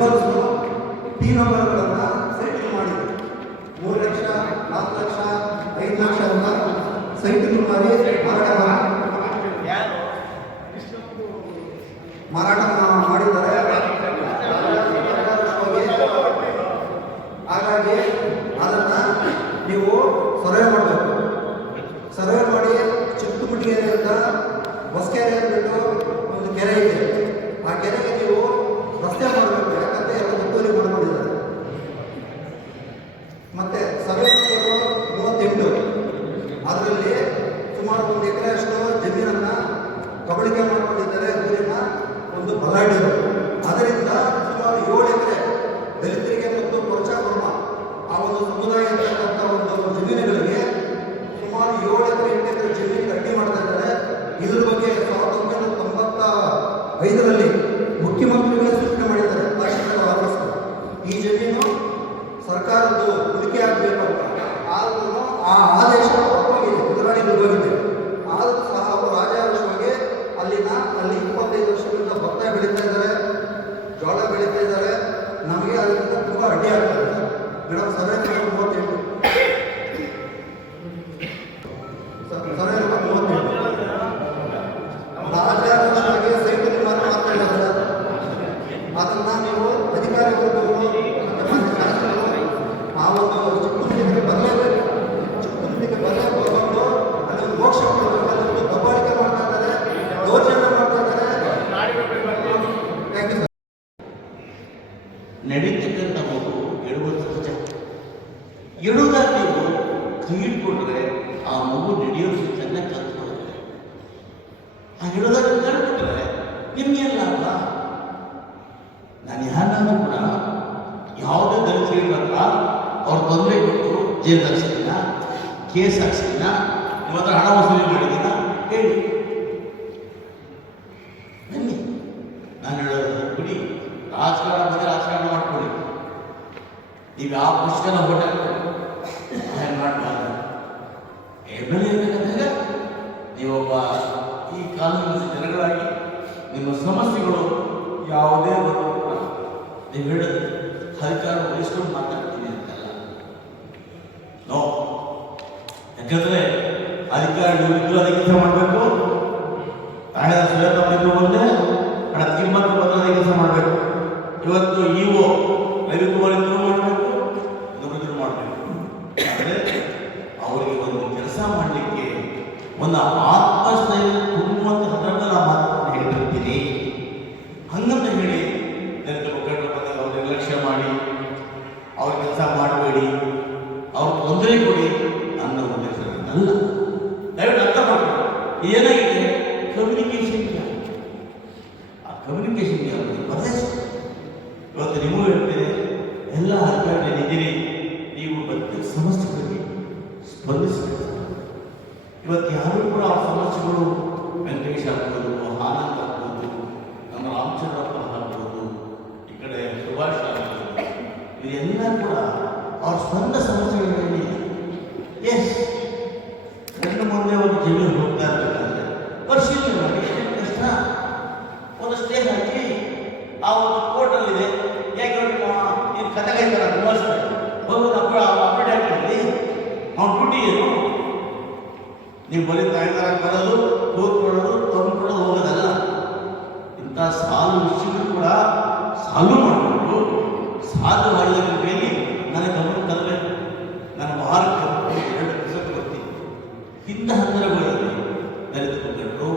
Members P ನಂಬರ್ಗಳನ್ನು ಸೈಟ್ಲ್ ಮಾಡಿದ್ರು. 3 ಲಕ್ಷ, 4 ಲಕ್ಷ, 5 ಲಕ್ಷ ಸೈಟ್ಗಳು ಮಾಡಿ ಮಾರಾಟ ಮಾಡಿದ್ದಾರೆ. ಹಾಗಾಗಿ ಅದನ್ನ ನೀವು ಸರ್ವೆ ಮಾಡಬೇಕು. ಸರ್ವೆ ಮಾಡಿ ಚಿಕ್ಕಮುಟ್ಟಿಗೆರೆಯಿಂದ ಹೊಸಕೆರೆ ಅಂದ್ಬಿಟ್ಟು ಒಂದು ಕೆರೆ ಇದೆ. ಆ ಕೆರೆಗೆ ನೀವು ರಸ್ತೆ ಮಾಡಬೇಕು. ಯಾಕಂದ್ರೆ ಎಲ್ಲ ಒತ್ತುವರಿ ಮಾಡ್ಕೊಂಡಿದ್ದಾರೆ. ಮತ್ತೆ ಸರ್ವೆ 38 ಅದರಲ್ಲಿ ಸುಮಾರು 1 ಎಕರೆ ಅಷ್ಟು ಜಮೀನನ್ನ ಕಬಳಿಕೆ ಮಾಡಿಕೊಂಡಿದ್ದಾರೆ. ಊರಿನ ಒಂದು ಬಲಾಢ್ಯರು. ಅದರಿಂದ ಸುಮಾರು 7 ಎಕರೆ ದಲಿತರಿಗೆ ಮತ್ತು ಕೊರಚಾಕರ್ಮ ಆ ಒಂದು ಸಮುದಾಯ ಇರ್ತಕ್ಕಂಥ ಒಂದು ಜಮೀನುಗಳಿಗೆ ಸುಮಾರು 7 ಎಕರೆ 8 ಎಕರೆ ಜಮೀನಿಗೆ ಅಡ್ಡಿ ಮಾಡ್ತಾ ಇದ್ದಾರೆ. ಇದ್ರ ಬಗ್ಗೆ 1995ರಲ್ಲಿ ಮುಖ್ಯಮಂತ್ರಿಗಳೇ ಸೂಚನೆ ಮಾಡಿದ್ದಾರೆ. ತಹಶೀಲ್ದಾರ್ ಆಫೀಸ್ ಈ ಜಮೀನು ಸರ್ಕಾರದ್ದು ಉಳಿಕೆ ಆಗಬೇಕು ಅಂತ. ಆದ್ರೂ ಆ ಆದೇಶ ಹೋಗಿದೆ, ಎದುರಾಳಿ ಹೋಗಿದೆ. ಆದರೂ ಸಹ ಅವರು ರಾಜಾರೋಷವಾಗಿ ಅಲ್ಲಿ 25 ವರ್ಷಗಳಿಂದ ಭತ್ತ ಬೆಳೀತಾ ಇದ್ದಾರೆ, ಜೋಳ ಬೆಳೀತಾ ಇದ್ದಾರೆ. ನಮಗೆ ಅದರಿಂದ ತುಂಬ ಅಡ್ಡಿ ಆಗ್ತದೆ. ಮೇಡಮ್ ಸರ್ವೆ 38 ರಾಜಾರೋಷವಾಗಿ ಸೈಟ್ ನಿರ್ಮಾಣ ಮಾಡ್ತಾ ಇದ್ದಾರೆ. ಅದನ್ನ ನೀವು ಅಧಿಕಾರಿಗಳು ಆ ಒಂದು ಚಿಕ್ಕಮುಟ್ಟಿಗೆ ಬರಲೇಬೇಕು. ಚಿಕ್ಕಮುಟ್ಟಿಗೆ ಬಂದು ಅಲ್ಲಿ ಮೋಕ್ಷ ಕೊಡಬೇಕು. ದಬ್ಬಾಳಿಕೆ ಮಾಡ್ತಾ ಇದ್ದಾರೆ, ದೌರ್ಜನ್ಯ ಮಾಡ್ತಾ ಇದ್ದಾರೆ. Thank you sir. ನಡೀತಕ್ಕಂಥ ಮಗು ಎಡುವುದು ಸಹಜ. ಎಡುವುದಾಗಿ ನೀವು ಕೈ ಇಟ್ಕೊಂಡ್ರೆ ಆ ಮಗು ನಡೆಯೋದು ಚೆನ್ನಾಗಿ ಕಲ್ತ್ಕೊಳ್ಳುತ್ತೆ. ಆ ಎಡುವುದಾಗಿ ಕಲ್ತ್ಬಿಟ್ರೆ ನಿಮ್ಗೇನು ಲಾಭ? ನಾನು ಯಾರನ್ನಾದ್ರೂ ಕೂಡ ಯಾವುದೇ ದಲಿತರಿಗೆ ಹತ್ರ ಅವ್ರು ತೊಂದರೆ ಕೊಟ್ಟು ಜೈಲು ಹಾಕ್ಸಿದ್ದೀನ, ಕೇಸ್ ಹಾಕ್ಸಿದ್ದೀನ, ನಿಮ್ಮ ಹತ್ರ ಹಣ ವಸೂಲಿ ಮಾಡಿದ್ದೀನ ಹೇಳಿ ಬನ್ನಿ. ನಾನು ಹೇಳೋದು ಬಿಡಿ, ರಾಜಕಾರಣ ಬಗ್ಗೆ ರಾಜಕಾರಣ ಮಾಡ್ಕೊಳ್ಳಿ. ನೀವು ಯಾವ ಪುಸ್ತಕನ ಹೊಟ್ಟೆ ಹಾಗೆ ಮಾಡಬಾರ್ದು. ಎಮ್ಮೆಲೆ ಇರಬೇಕಂದಾಗ ನೀವೊಬ್ಬ ಈ ಕಾನೂನಿನ ಜನಗಳಾಗಿ ನಿಮ್ಮ ಸಮಸ್ಯೆಗಳು ಯಾವುದೇ ಒಂದು ಕೂಡ ನೀವು ಹೇಳೋದು ಅಧಿಕಾರ ವಹಿಸ್ಕೊಂಡು ಮಾತಾಡ್ತೀನಿ ಅಂತಲ್ಲ. ನೋ, ಯಾಕಂದ್ರೆ ಅಧಿಕಾರ ಇವರು ಅದಕ್ಕೆ ಕೆಲಸ ಮಾಡಬೇಕು. ತಾಳೆ ಸುರೇಂದ್ರ ಬಂದೆ ಹಣ ಕಿಮ್ಮತ್ತು ಬಂದ ಕೆಲಸ ಮಾಡಬೇಕು. ಇವತ್ತು ಇಒ ರವಿಕುಮಾರ್ ಇದ್ರು ಮಾಡಬೇಕು, ಇನ್ನೊಬ್ಬರು ಮಾಡಬೇಕು. ಆದರೆ ಅವರಿಗೆ ಒಂದು ಕೆಲಸ ಮಾಡಲಿಕ್ಕೆ ಒಂದು ಆತ್ಮಸ್ಥೈರ್ಯ ತುಂಬುವಂತ ಸಂದರ್ಭ ನಾನು ಮಾತನ್ನು ಹೇಳಿರ್ತೀನಿ. ಹಂಗಂತ ಹೇಳಿ ದಲಿತ ಮುಖಂಡರ ಬಂದಾಗ ಅವ್ರ ನಿರ್ಲಕ್ಷ್ಯ ಮಾಡಿ ಅವ್ರ ಕೆಲಸ ಮಾಡಬೇಡಿ, ಅವ್ರ ತೊಂದರೆ ಕೊಡಿ ಅನ್ನೋ ಉದ್ದೇಶ ಅಲ್ಲ. ದಯವಿಟ್ಟು ಅರ್ಥ ಮಾಡ್ಕೊಂಡು ಏನಾಗಿದೆ ಕಮ್ಯುನಿಕೇಶನ್ ಗ್ಯಾಪ್. ಆ ಕಮ್ಯುನಿಕೇಶನ್ ಗ್ಯಾಪ್ ಬದಲಾಯಿಸಿ ಇವತ್ತು ನಿಮಗೂ ಹೇಳ್ತೇನೆ, ಎಲ್ಲ ಅಧಿಕಾರಿಗಳಿದ್ದೀರಿ, ನೀವು ಪ್ರತಿ ಸಮಸ್ಯೆಗಳಿಗೆ ಸ್ಪಂದಿಸಬೇಕು. ಇವತ್ತು ಯಾರು ಕೂಡ ಆ ಸಮಸ್ಯೆಗಳು ವೆಂಕಟೇಶ್ ಆಗ್ಬೋದು, ಆನಂದ್ ಆಗ್ಬೋದು, ನಮ್ಮ ರಾಮಚಂದ್ರಪ್ಪ ಆಗ್ಬೋದು, ಈ ಕಡೆ ಸುಭಾಷ್ ಆಗ್ಬೋದು, ಇದೆಲ್ಲ ಕೂಡ ಅವ್ರ ಸ್ವಂತ ಸಮಸ್ಯೆಗಳಲ್ಲಿ ಎಸ್ ನನ್ನ ಮುಂದೆ ಒಂದು ಜಮೀನು ಹೋಗ್ತಾ ಇರಬೇಕಾದ್ರೆ ಪರಿಶೀಲನೆ ಮಾಡಿ ಎಷ್ಟು ಕಷ್ಟ ಒಂದು ಸ್ಟೇ ಹಾಕಿ ಆ ಒಂದು ಕೋರ್ಟಲ್ಲಿದೆ. ಹೇಗೆ ನೀನು ಕಥೆಗಾಯ್ತಾರ ಹೋಗೋದು ಅಪ್ಡೇಟ್ ಆಗಲಿ ಅವ್ನ ಡ್ಯೂಟಿ ಏನು? ನೀವು ಬರೀ ತಾಯ್ದಾರಾಗಿ ಬರೋದು, ಕೂತ್ಕೊಳ್ಳೋದು, ತಂದ್ಕೊಳ್ಳೋದು ಹೋಗೋದಲ್ಲ. ಇಂಥ ಸಾಲು ವಿಷಯಗಳು ಕೂಡ ಸಾಲ್ವ್ ಮಾಡಿಕೊಂಡು ಸಾಧ್ಯವಾದ ಮೇಲೆ ನನಗೆ ಗಮನ ತರಬೇಕು. ನನ್ನ ವಾರಕ್ಕೆ 2 ಪುಸ್ತಕ ಬರ್ತೀನಿ. ಇಂಥ ಹಂತರಗಳಲ್ಲಿ ದಲಿತ ಮುಖಂಡರು,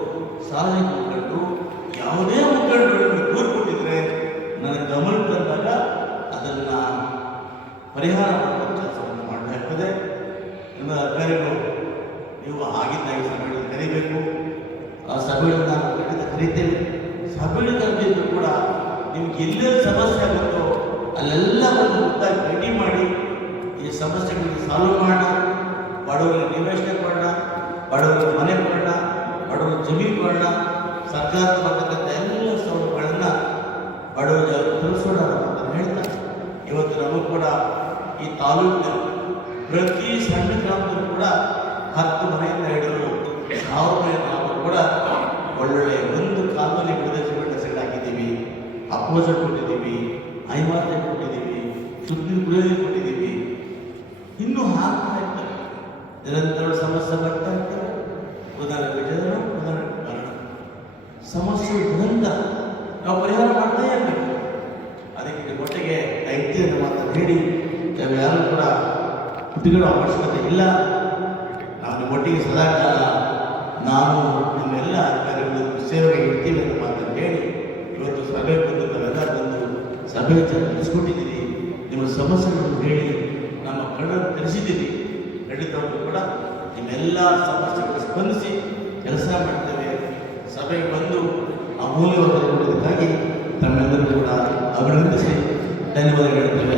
ಸಾರ್ವಜನಿಕ ಮುಖಂಡರು, ಯಾವುದೇ ಮುಖಂಡರು ದೂರು ಕೊಟ್ಟಿದ್ರೆ ನನ್ನ ಗಮನ ತಂದಾಗ ಅದನ್ನು ಪರಿಹಾರ ಮಾಡುವ ಕೆಲಸವನ್ನು ಮಾಡಬೇಕಾಗ್ತದೆ. ನಿಮ್ಮ ಅಧಿಕಾರಿಗಳು ನೀವು ಆಗಿದ್ದಾಗಿ ಸಭೆಗಳನ್ನು ಕರೀಬೇಕು. ಆ ಸಭೆಗಳನ್ನು ನಾವು ಖಂಡಿತ ಕರೀತೇವೆ. ಸಭೆಗಳು ಕರೆದಿದ್ದು ಕೂಡ ನಿಮ್ಗೆ ಎಲ್ಲೆಲ್ಲಿ ಸಮಸ್ಯೆ ಆಗುತ್ತೋ ಅಲ್ಲೆಲ್ಲ ಒಂದು ಮುಕ್ತಾಗಿ ಭೇಟಿ ಮಾಡಿ ಈ ಸಮಸ್ಯೆಗಳಿಗೆ ಸಾಲ್ವ್ ಮಾಡೋಣ. ಬಡವರಿಗೆ ನಿವೇಶನ ಕೊಡೋಣ, ಬಡವರಿಗೆ ಮನೆ ಕೊಡೋಣ, ಬಡವರಿಗೆ ಜಮೀನು ಕೊಡೋಣ. ಸರ್ಕಾರದ ಬರ್ತಕ್ಕಂಥ ಎಲ್ಲ ಸೌಲಭ್ಯಗಳನ್ನು ಬಡವರಿಗೆ ತಿಳಿಸೋಣ ಅಂತ ಹೇಳ್ತಾ, ಇವತ್ತು ನಮಗೂ ಕೂಡ ಈ ತಾಲೂಕಿನ ಪ್ರತಿ ಸಣ್ಣ ಗ್ರಾಮದಲ್ಲೂ ಕೂಡ 10 ಮನೆಯಿಂದ ಹಿಡಿದು 1000 ಮನೆ ನಾವು ಕೂಡ ಒಳ್ಳೊಳ್ಳೆ ಒಂದು ಕಾನೂನಿ ಪ್ರದೇಶಗಳನ್ನ ಸೆಟ್ ಹಾಕಿದ್ದೀವಿ, ಅಪೋಸಿಟ್ ಕೊಟ್ಟಿದ್ದೀವಿ. ಐಮಾತೆ ಕೊಟ್ಟಿದ್ದೀವಿ, ಶುದ್ಧಿ ಕುಡಿಯೋದಕ್ಕೆ ಕೊಟ್ಟಿದ್ದೀವಿ. ಇನ್ನೂ ಹಾಕ್ತಾ ಇರ್ತಾರೆ. ನಿರಂತರ ಸಮಸ್ಯೆ ಬರ್ತಾ ಇರ್ತಾರೆ. ಉದಾಹರಣೆ ಜನರು, ಉದಾಹರಣೆ ಕಾರಣ ಸಮಸ್ಯೆ ಬಂದ ನಾವು ಪರಿಹಾರ ಮಾಡ್ತಾ ಇರಬೇಕು. ಅದಕ್ಕೆ ಒಟ್ಟಿಗೆ ಐತಿಯನ್ನು ಮಾತ್ರ ಹೇಳಿ ನಾವು ಯಾರು ಕೂಡ ಹುಟ್ಟಿಕೊಳ್ಳೋ ಅವಶ್ಯಕತೆ ಇಲ್ಲ. ನಾವು ನಿಮ್ಮ ಒಟ್ಟಿಗೆ ಸದಾಕಾಲ ನಾನು ನಿಮ್ಮೆಲ್ಲ ಅಧಿಕಾರಿಗಳು ಸೇವೆಗೆ ಇರ್ತೀವಿ ಅಂತ ಮಾತನ್ನು ಹೇಳಿ ಇವತ್ತು ಸಭೆ ಬಂದು ನಾವೆಲ್ಲ ಬಂದು ಸಭೆ ನಡೆಸ್ಕೊಟ್ಟಿದ್ದೀರಿ. ನಿಮ್ಮ ಸಮಸ್ಯೆಗಳನ್ನು ಹೇಳಿ ನಮ್ಮ ಕಣ್ಣನ್ನು ತಿಳಿಸಿದ್ದೀರಿ. ಖಂಡಿತವಾಗ್ಲೂ ಕೂಡ ನಿಮ್ಮೆಲ್ಲ ಸಮಸ್ಯೆಗಳು ಸ್ಪಂದಿಸಿ ಕೆಲಸ ಮಾಡ್ತೇವೆ. ಸಭೆಗೆ ಬಂದು ಅಮೂಲ್ಯವಾದ ಕೊಡುವುದಕ್ಕಾಗಿ ತಮ್ಮೆಲ್ಲರಿಗೂ ಕೂಡ ಅಭಿನಂದಿಸಿ ಧನ್ಯವಾದ ಹೇಳ್ತೇವೆ.